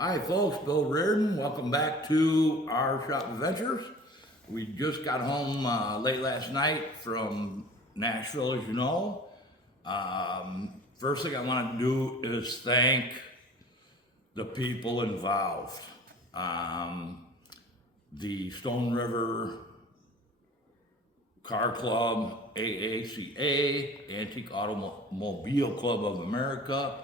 Hi folks, Bill Reardon. Welcome back to our Shop Adventures. We just got home late last night from Nashville, as you know. First thing I want to do is thank the people involved. The Stone River Car Club, AACA, Antique Automobile Club of America.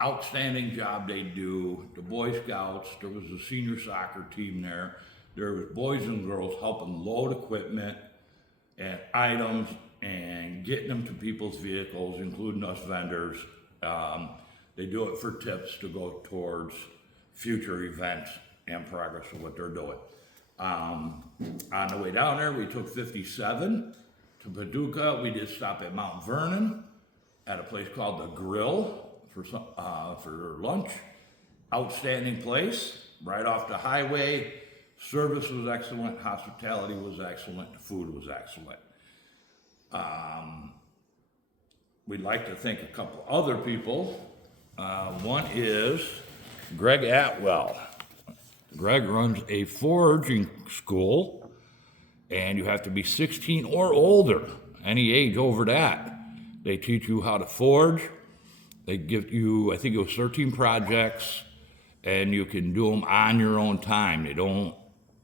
Outstanding job they do. The Boy Scouts, there was a senior soccer team there. There was boys and girls helping load equipment and items and getting them to people's vehicles, including us vendors. They do it for tips to go towards future events and progress of what they're doing. On the way down there, we took 57 to Paducah. We did stop at Mount Vernon at a place called The Grill for lunch. Outstanding place, right off the highway. Service was excellent, hospitality was excellent, the food was excellent. We'd like to thank a couple other people. One is Greg Atwell. Greg runs a forging school, and you have to be 16 or older, any age over that. They teach you how to forge. They give you, I think it was 13 projects, and you can do them on your own time. They don't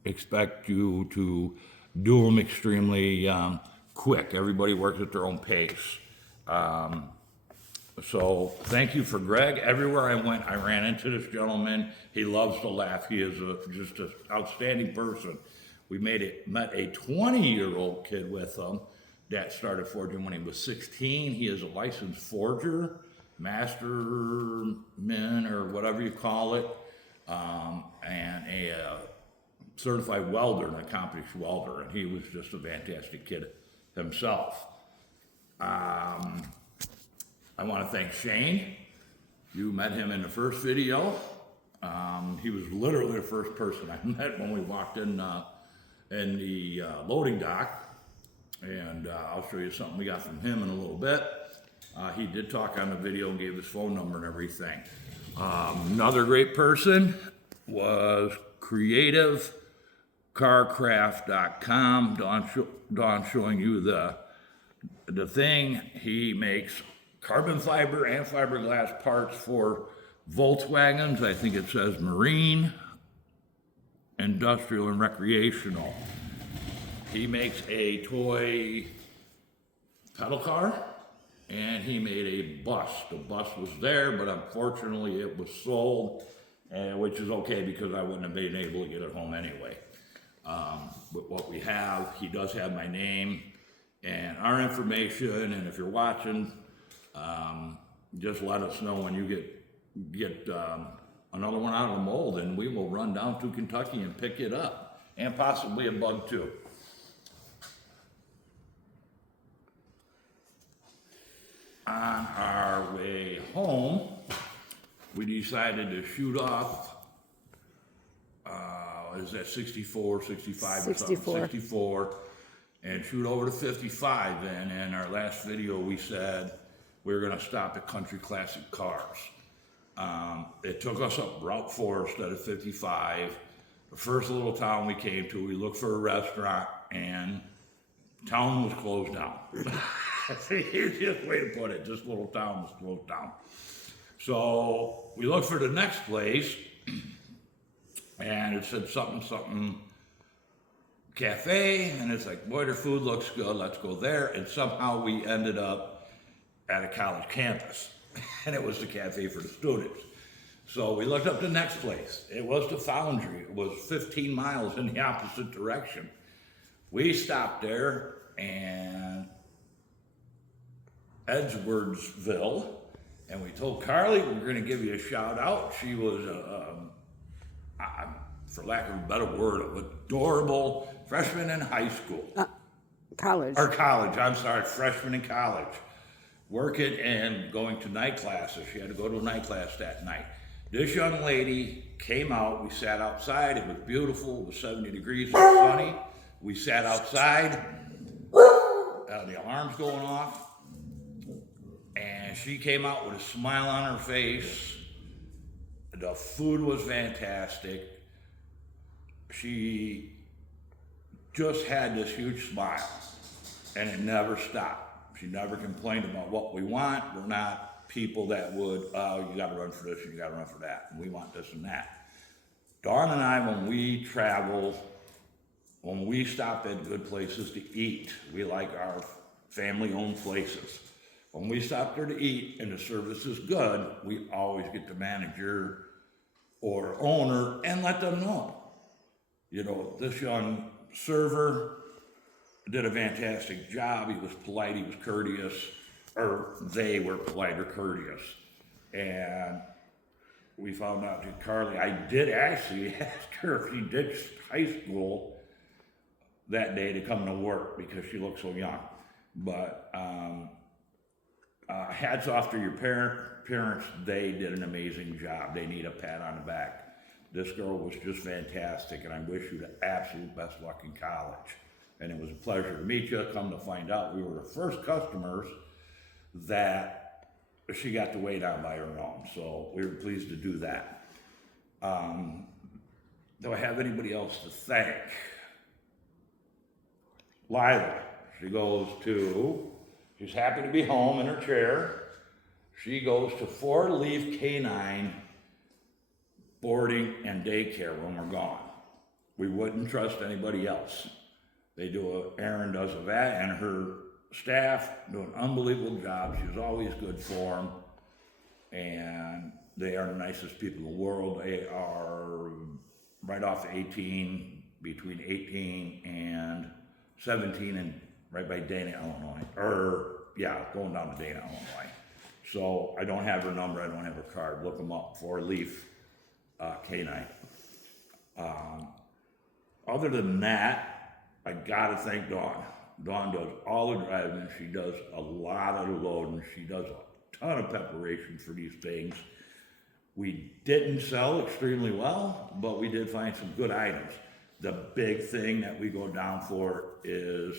expect you to do them extremely quick. Everybody works at their own pace. So thank you for Greg. Everywhere I went, I ran into this gentleman. He loves to laugh. He is just an outstanding person. We met a 20-year-old kid with him that started forging when he was 16. He is a licensed forger, masterman, or whatever you call it, and a certified welder, an accomplished welder, and he was just a fantastic kid himself. I want to thank Shane. You met him in the first video. He was literally the first person I met when we walked in the loading dock, and I'll show you something we got from him in a little bit. He did talk on the video and gave his phone number and everything. Another great person was CreativeCarCraft.com. Don showing you the thing. He makes carbon fiber and fiberglass parts for Volkswagens. I think it says marine, industrial, and recreational. He makes a toy pedal car, and he made a bus. The bus was there, but unfortunately it was sold, which is okay because I wouldn't have been able to get it home anyway. With what we have, he does have my name and our information, and if you're watching, just let us know when you get another one out of the mold, and we will run down to Kentucky and pick it up, and possibly a bug too. On our way home, we decided to shoot off, is that 64, 65 or something? 64, and shoot over to 55. And in our last video, we said we were gonna stop at Country Classic Cars. It took us up Route 4 instead of 55. The first little town we came to, we looked for a restaurant, and town was closed down. That's the easiest way to put it. This little town was closed down. So we looked for the next place, and it said something cafe, and it's like, boy, their food looks good, let's go there. And somehow we ended up at a college campus, and it was the cafe for the students. So we looked up the next place. It was the Foundry. It was 15 miles in the opposite direction. We stopped there, and Edgeworthsville, and we told Carly we were going to give you a shout out. She was, for lack of a better word, an adorable freshman in high school. College. Or college, I'm sorry, freshman in college. Working and going to night classes. She had to go to a night class that night. This young lady came out, we sat outside, it was beautiful, it was 70 degrees, it was sunny. We sat outside, the alarm's going off. And she came out with a smile on her face. The food was fantastic. She just had this huge smile, and it never stopped. She never complained about what we want. We're not people that would, oh, you gotta run for this, and you gotta run for that, and we want this and that. Dawn and I, when we travel, when we stop at good places to eat, we like our family-owned places. When we stop there to eat and the service is good, we always get the manager or owner and let them know. You know, this young server did a fantastic job. He was polite, he was courteous, or they were polite or courteous. And we found out that Carly, I did actually ask her if she did high school that day to come to work because she looked so young. But hats off to your parents. They did an amazing job. They need a pat on the back. This girl was just fantastic, and I wish you the absolute best luck in college. And it was a pleasure to meet you. Come to find out, we were the first customers that she got to wait on by her own. So we were pleased to do that. Do I have anybody else to thank? Lila, she's happy to be home in her chair. She goes to 4-Leaf Canine boarding and daycare when we're gone. We wouldn't trust anybody else. Erin does that, and her staff do an unbelievable job. She's always good for them, and they are the nicest people in the world. They are right off 18, between 18 and 17, and right by Dana, Illinois. Going down to Dana, Illinois. So I don't have her number, I don't have her card. Look them up, 4-Leaf Canine. Other than that, I gotta thank Dawn. Dawn does all the driving, she does a lot of the loading, she does a ton of preparation for these things. We didn't sell extremely well, but we did find some good items. The big thing that we go down for is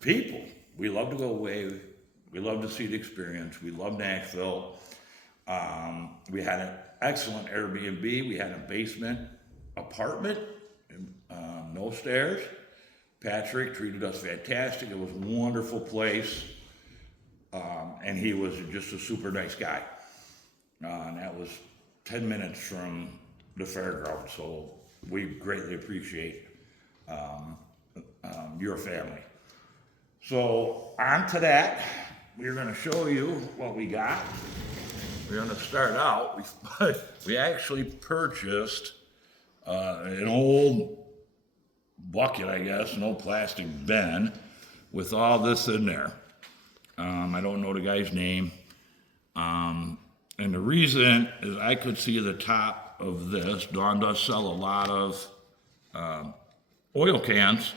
people. We love to go away, we love to see the experience, we love Nashville. We had an excellent Airbnb, we had a basement apartment, no stairs. Patrick treated us fantastic. It was a wonderful place. And he was just a super nice guy. And that was 10 minutes from the fairground. So we greatly appreciate your family. So on to that, we're gonna show you what we got. We're gonna start out, we actually purchased an old bucket, I guess, an old plastic bin with all this in there. I don't know the guy's name. And the reason is I could see the top of this. Dawn does sell a lot of oil cans.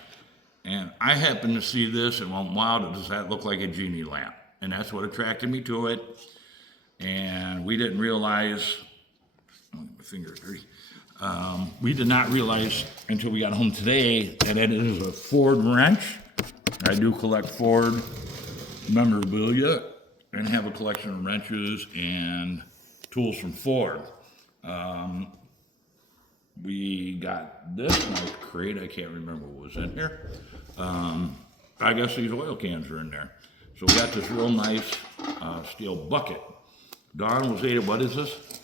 And I happened to see this and went, wow, does that look like a genie lamp? And that's what attracted me to it. And we didn't realize, my finger is dirty. We did not realize until we got home today that it is a Ford wrench. I do collect Ford memorabilia and have a collection of wrenches and tools from Ford. We got this nice crate. I can't remember what was in here. I guess these oil cans are in there. So we got this real nice steel bucket. Dawn was able, what is this?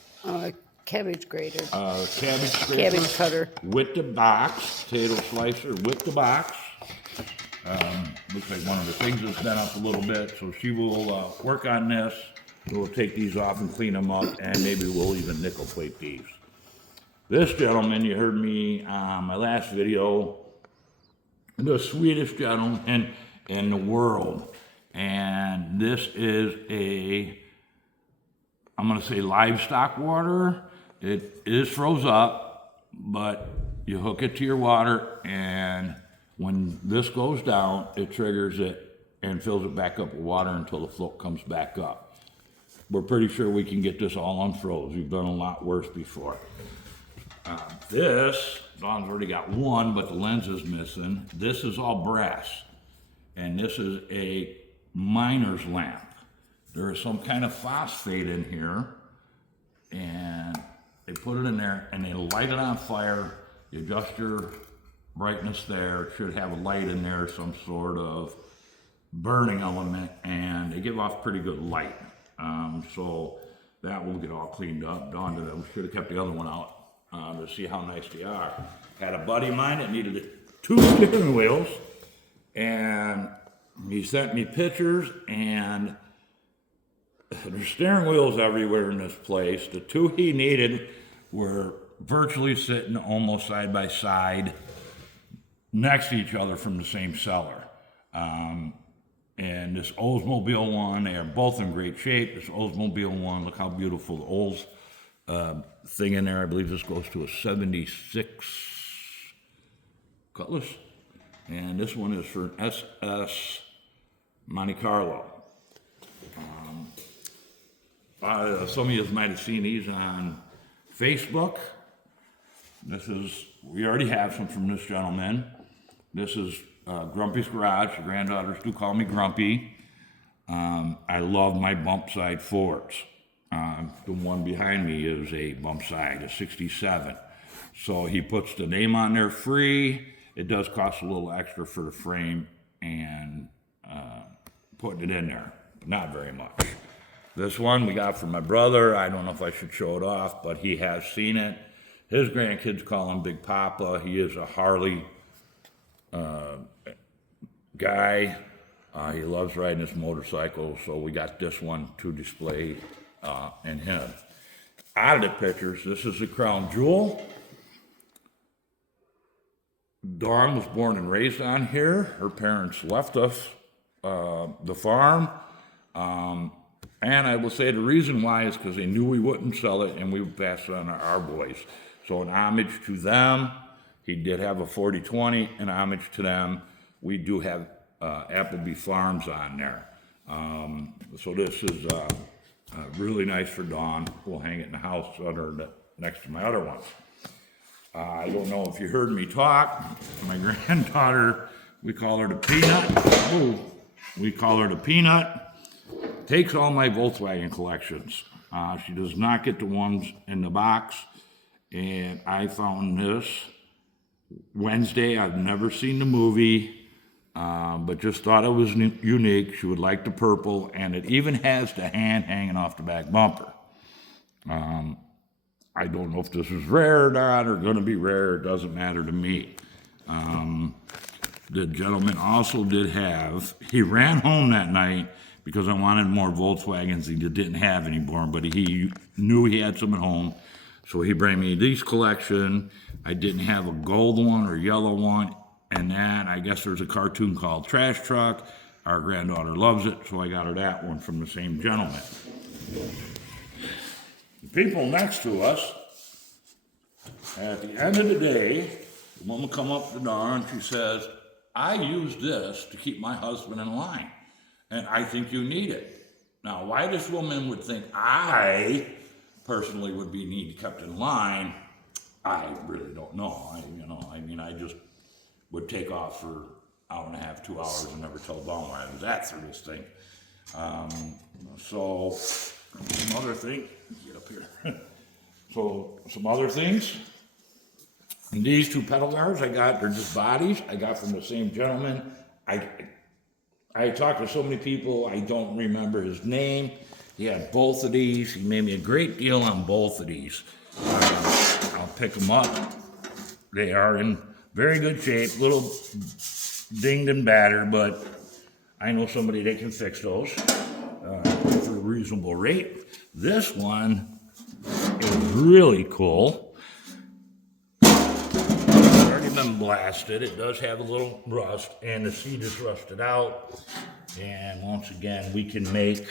Cabbage grater. Cabbage cutter. With the box, potato slicer with the box. Looks like one of the things has been up a little bit, so she will work on this. We'll take these off and clean them up, and maybe we'll even nickel plate these. This gentleman, you heard me on my last video, the sweetest gentleman in the world. And this is I'm gonna say livestock water. It is froze up, but you hook it to your water, and when this goes down, it triggers it and fills it back up with water until the float comes back up. We're pretty sure we can get this all unfroze. We've done a lot worse before. This, Dawn's already got one, but the lens is missing. This is all brass, and this is a miner's lamp. There is some kind of phosphate in here, and they put it in there and they light it on fire. You adjust your brightness there. It should have a light in there, some sort of burning element, and they give off pretty good light. So that will get all cleaned up. Dawn did it. We should have kept the other one out to see how nice they are. Had a buddy of mine that needed 2 steering wheels, and he sent me pictures, and there's steering wheels everywhere in this place. The 2 he needed were virtually sitting almost side by side next to each other from the same seller. And this Oldsmobile one, they are both in great shape. This Oldsmobile one, look how beautiful the Olds thing in there. I believe this goes to a 76 Cutlass. And this one is for SS Monte Carlo. Some of you might have seen these on Facebook. We already have some from this gentleman. This is Grumpy's Garage. The granddaughters do call me Grumpy. I love my bump side Fords. The one behind me is a bump side, a 67. So he puts the name on there free. It does cost a little extra for the frame and putting it in there, but not very much. This one we got from my brother. I don't know if I should show it off, but he has seen it. His grandkids call him Big Papa. He is a Harley guy. He loves riding his motorcycle, so we got this one to display in him. Out of the pictures, this is the crown jewel. Dawn was born and raised on here. Her parents left us the farm. And I will say the reason why is because they knew we wouldn't sell it and we would pass it on to our boys. So in homage to them, he did have a 40/20. In homage to them, we do have Appleby Farms on there. So this is really nice for Dawn. We'll hang it in the house next to my other ones. I don't know if you heard me talk. My granddaughter, we call her the Peanut. Oh, we call her the Peanut. Takes all my Volkswagen collections. She does not get the ones in the box. And I found this Wednesday. I've never seen the movie, but just thought it was unique. She would like the purple, and it even has the hand hanging off the back bumper. I don't know if this is rare or not, or going to be rare. It doesn't matter to me. The gentleman also did have, he ran home that night because I wanted more Volkswagens he didn't have anymore, but he knew he had some at home. So he brought me these collection. I didn't have a gold one or yellow one, and then I guess there's a cartoon called Trash Truck. Our granddaughter loves it, so I got her that one from the same gentleman. The people next to us, at the end of the day, the woman come up to Dawn, she says, I use this to keep my husband in line, and I think you need it. Now, why this woman would think I personally would be need kept in line, I really don't know. I just would take off for an hour and a half, 2 hours, and never tell Dawn where I was at through this thing. So, some other thing, get up here. So, some other things. And these 2 pedal guards I got, they're just bodies. I got from the same gentleman. I talked to so many people, I don't remember his name. He had both of these. He made me a great deal on both of these. I'll pick them up. They are in very good shape, little dinged and battered, but I know somebody that can fix those for a reasonable rate. This one is really cool. It's already been blasted. It does have a little rust, and the seat is rusted out. And once again, we can make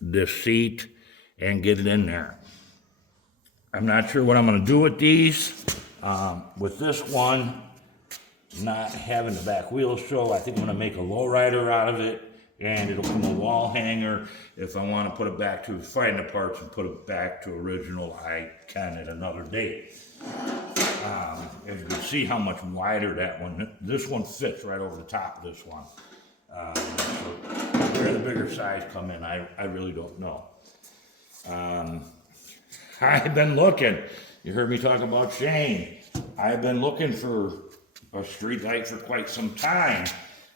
this seat and get it in there. I'm not sure what I'm going to do with these. With this one, not having the back wheels show, I think I'm going to make a lowrider out of it, and it'll come a wall hanger. If I want to put it back to find the parts and put it back to original, I can at another date. And you can see how much wider that one, this one fits right over the top of this one. So where the bigger size come in, I really don't know. I've been looking, You heard me talk about Shane. I've been looking for a street light for quite some time.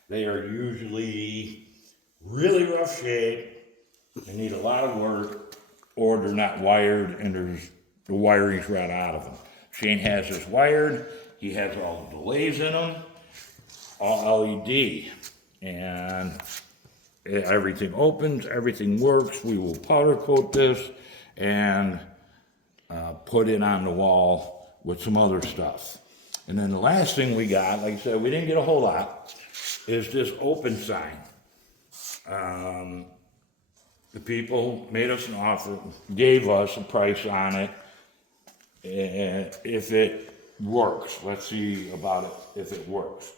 They are usually really rough shape, they need a lot of work, or they're not wired and the wiring's right out of them. Shane has this wired, he has all the delays in them, all LED, and everything opens, everything works. We will powder coat this and put it on the wall with some other stuff. And then the last thing we got, like I said, we didn't get a whole lot, is this open sign. The people made us an offer, gave us a price on it, and if it works, let's see about it if it works.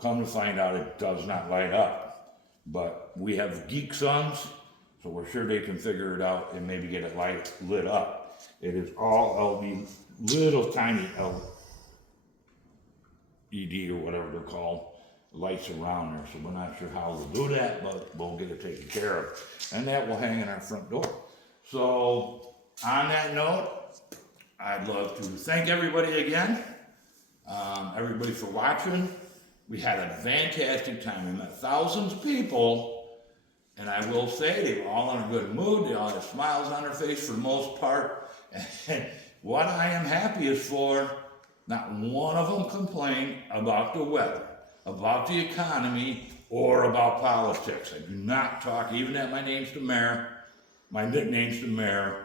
Come to find out, it does not light up, but we have geek sons, so we're sure they can figure it out and maybe get it lit up. It is all LED, little tiny LED or whatever they're called, lights around there, so we're not sure how we'll do that, but we'll get it taken care of. And that will hang in our front door. So, on that note, I'd love to thank everybody again, everybody for watching. We had a fantastic time. We met thousands of people, and I will say they were all in a good mood. They all had smiles on their face for the most part. And what I am happiest for, not one of them complained about the weather, about the economy, or about politics. I do not talk, even that my name's the mayor, my nickname's the mayor.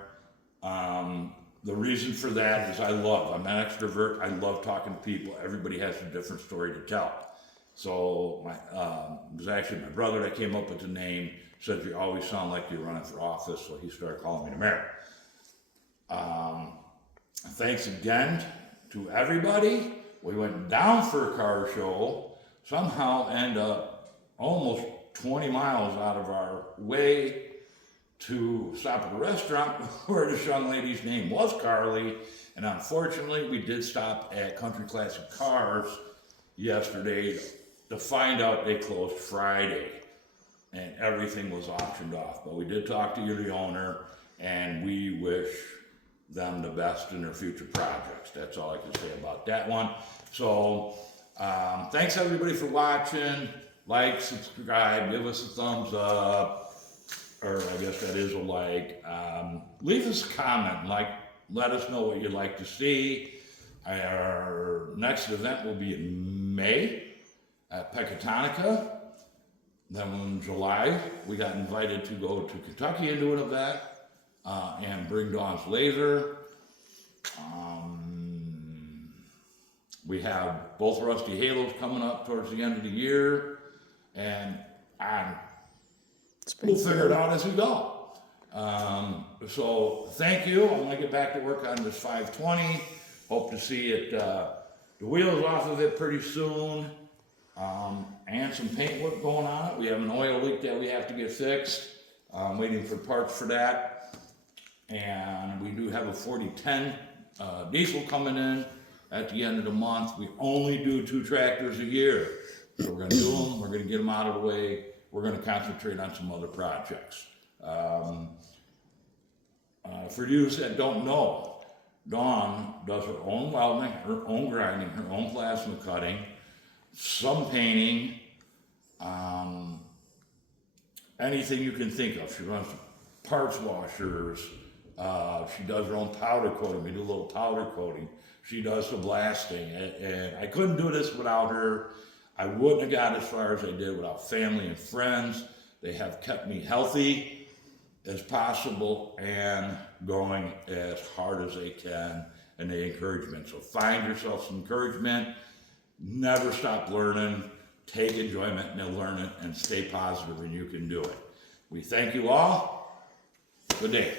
The reason for that is I'm an extrovert, I love talking to people. Everybody has a different story to tell. So it was actually my brother that came up with the name, said you always sound like you're running for office, so he started calling me the mayor. Thanks again to everybody. We went down for a car show, somehow end up almost 20 miles out of our way to stop at a restaurant where this young lady's name was Carly, and unfortunately we did stop at Country Classic Cars yesterday to find out they closed Friday and everything was auctioned off. But we did talk to the owner, and we wish them the best in their future projects. That's all I can say about that one. So thanks everybody for watching. Like, subscribe, give us a thumbs up, or I guess that is a like. Leave us a comment, let us know what you'd like to see. Our next event will be in May at Pecatonica. Then in July, we got invited to go to Kentucky and do an event, and bring Dawn's Laser. We have both Rusty Halos coming up towards the end of the year, and we'll figure it out as we go. So thank you. I'm gonna get back to work on this 520. Hope to see it, the wheels off of it pretty soon, and some paint work going on it. We have an oil leak that we have to get fixed. I'm waiting for parts for that. And we do have a 4010 diesel coming in at the end of the month. We only do 2 tractors a year. So we're gonna do them, we're gonna get them out of the way. We're gonna concentrate on some other projects. For you that don't know, Dawn does her own welding, her own grinding, her own plasma cutting, some painting, anything you can think of. She runs parts washers, she does her own powder coating. We do a little powder coating. She does the blasting, and I couldn't do this without her. I wouldn't have got as far as I did without family and friends. They have kept me healthy as possible and going as hard as they can, and they encourage me. So find yourself some encouragement. Never stop learning. Take enjoyment in learning and stay positive when you can do it. We thank you all. Good day.